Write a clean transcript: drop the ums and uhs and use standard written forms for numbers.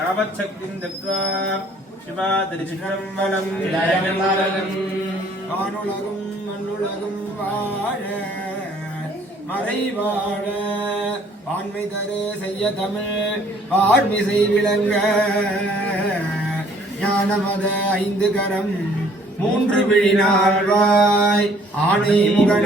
யாவத் சக்திம் தத்வா சிவா திருச்சிற்றம்பலம் வானுலகும் மண்ணுலகும் வாழ மறைவாழ ஆண்மை தரு செய்ய தமிழ் வார்மிசை விளங்க ஞானமத 5 கரம் 3 விழினாழ்வாய் ஆணை முகனை